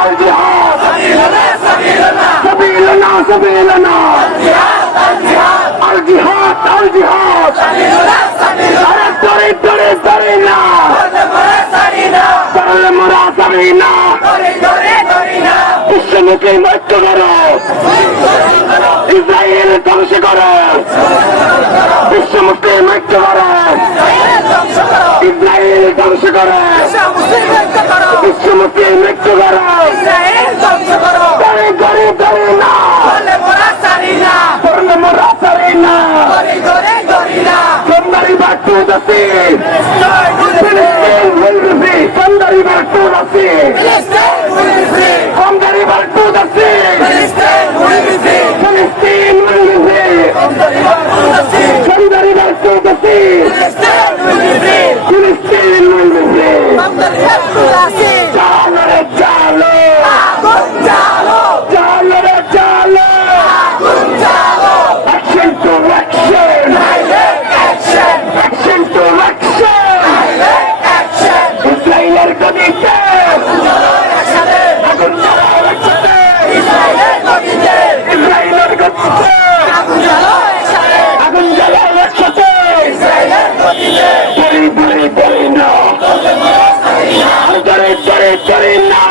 আল জিহাদ সাবিলুনা সাবিলুনা আল জিহাদ আল জিহাদ আরে তরে তরে তরে না তরে মোরা সারি না বিশ্বমুখী ঐক্য করো ইসরায়েল ধ্বংস করো বিশ্বমুখী ঐক্য করো ইসরায়েল ধ্বংস করো বিশ্বমুখী ঐক্য করো তরে তরে তরে না তরে মোরা সারি না Somebody back to the sea. Palestine will be free. Somebody back to the sea. Somebody back to the sea. Palestine will be free. Somebody back to the sea. Palestine will be free. Chalo re chalo. Chalo re chalo. Action to action. Action to action. Israeler গদিতে আগুন জ্বালাও একসাথে। ইসরায়েলের গদিতে আগুন জ্বালাও একসাথে। বলি বলি বলি না, ধরে ধরে ধরে না।